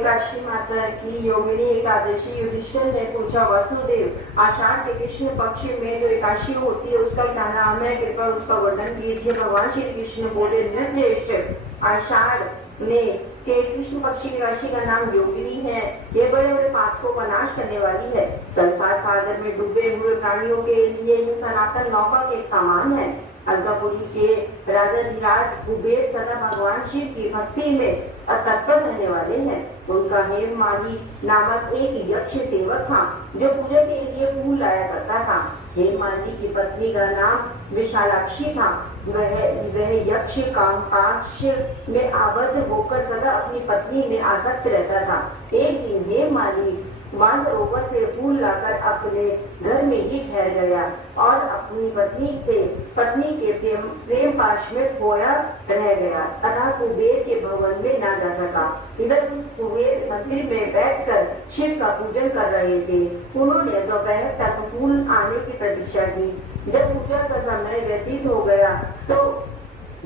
एकादशी माता की योगिनी एकादशी। युधिष्ठिर ने पूछा, वसुदेव, आषाढ़ के कृष्ण पक्ष में जो एकादशी होती है उसका क्या नाम है, कृपया उसका वर्णन कीजिए। भगवान श्री कृष्ण बोले, नृश्रेष्ठ, आषाढ़ में के कृष्ण पक्ष की एकादशी का नाम योगिनी है। ये बड़े बड़े पापों का नाश करने वाली है। संसार सागर में डूबे हुए प्राणियों के लिए ये सनातन नौका के समान है। अलकापुरी के राजा धीराज कुबेर सदा भगवान शिव की भक्ति में तत्पर रहने वाले हैं। उनका हेममाली नामक एक यक्ष सेवक था जो पूजा के लिए फूल लाया करता था। हेममाली की पत्नी का नाम विशालाक्षी था। वह यक्ष कामकाक्ष में आबद्ध होकर सदा अपनी पत्नी में आसक्त रहता था। एक दिन हेममाली मानसरोवर से फूल लाकर अपने घर में ही ठहर गया और अपनी पत्नी के प्रेम पाश में खोया रह गया तथा कुबेर के भवन में न जा सका। इधर कुबेर मंदिर में बैठकर शिव का पूजन कर रहे थे। उन्होंने दोपहर तक फूल आने की प्रतीक्षा की। जब पूजा का समय व्यतीत हो गया तो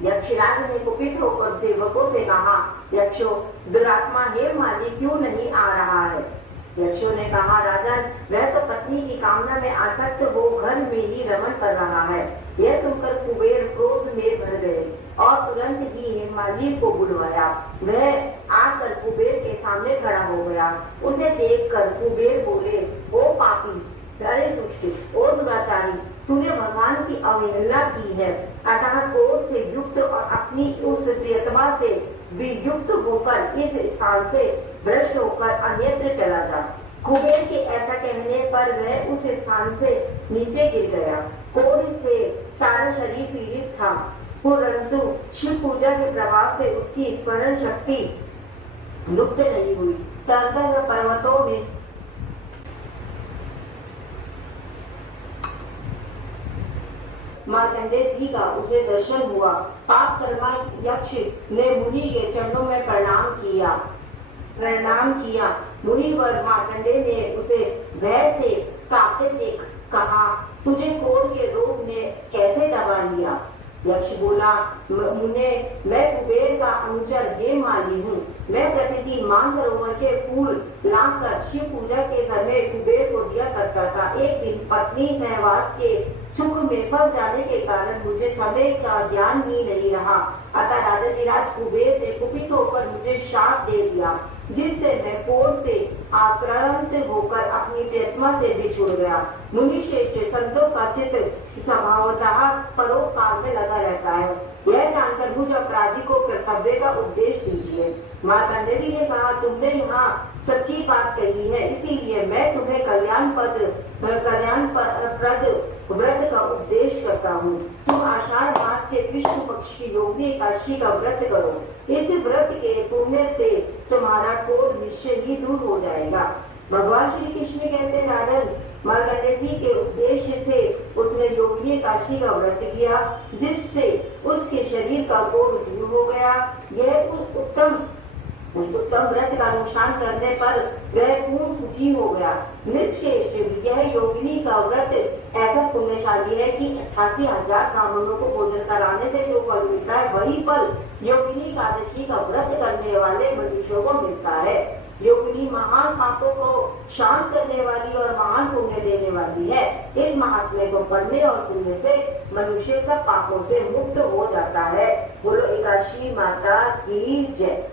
यक्षराज ने कुपित होकर सेवकों से कहा, यक्षो, दुरात्मा हेममाली क्यों नहीं आ रहा है? यक्षों ने कहा, राजन, वह तो पत्नी की कामना में आसक्त हो घर में ही रमण कर रहा है। यह सुनकर कुबेर क्रोध में भर गए और तुरंत ही हेममाली को बुलवाया। वह आकर कुबेर के सामने खड़ा हो गया। उसे देखकर कुबेर बोले, ओ पापी, अरे दुष्ट, ओ दुराचारी, तूने भगवान की अवहेलना की है। अतः क्रोध से युक्त और अपनी उस प्रियतमा से वियुक्त होकर इस स्थान से भ्रष्ट होकर अन्यत्र चला जा। कुबेर के ऐसा कहने पर वह उस स्थान से नीचे गिर गया। क्रोध से सारा शरीर पीड़ित था, परंतु शिव पूजा के प्रभाव से उसकी स्मरण शक्ति लुप्त नहीं हुई। तदंतर पर्वतों में मार्कंडेय जी का उसे दर्शन हुआ। पाप कर्मा यक्ष ने मुनि के चरणों में प्रणाम किया। मुनिवर मार्कंडेय ने उसे भय से कांपते देख कहा, तुझे क्रोध के रोग ने कैसे दबा लिया? यक्ष बोला, मुने, मैं कुबेर का अनुचर हेममाली हूँ। मैं प्रतिदिन मानसरोवर के फूल लाकर शिव पूजा के समय कुबेर को दिया करता था। एक दिन पत्नी सहवास के सुख में फंस जाने के कारण मुझे समय का ज्ञान ही नहीं रहा। अतः राजा धीराज कुबेर ने कुपित होकर मुझे शाप दे दिया, जिससे मैं क्रोध से आक्रांत होकर अपनी प्रियतमा से बिछुड़ गया। मुनि श्रेष्ठ, संतों का चित्त स्वभावतः परोपकार में लगा रहता है। यह जानकर मुझ अपराधी को कर्तव्य का उपदेश दीजिए। मार्कंडेय जी ने कहा, तुमने यहाँ सच्ची बात कही है, इसीलिए मैं तुम्हें कल्याणप्रद व्रत का उपदेश करता हूँ। तुम आषाढ़ मास के कृष्ण पक्ष की योगिनी एकादशी का व्रत करो। इस व्रत के पुण्य से तुम्हारा क्रोध निश्चय ही दूर हो जाएगा। भगवान श्री कृष्ण कहते हैं, राजन, मार्कंडेय जी के उद्देश्य से उसने योगिनी एकादशी का व्रत किया, जिससे उसके शरीर का क्रोध दूर हो गया। यह उत्तम व्रत का अनुष्ठान करने पर वह पूर्ण सुखी हो गया। नृश्रेष्ठ, यह योगिनी का व्रत ऐसा पुण्यशाली है कि 88,000 ब्राह्मणों को भोजन कराने से जो फल मिलता है, वही फल योगिनी एकादशी का व्रत करने वाले मनुष्यों को मिलता है। योगिनी महान पापों को शांत करने वाली और महान पुण्य देने वाली है। इस महात्म्य को पढ़ने और सुनने से मनुष्य सब पापों से मुक्त हो जाता है। बोलो एकादशी माता की जय।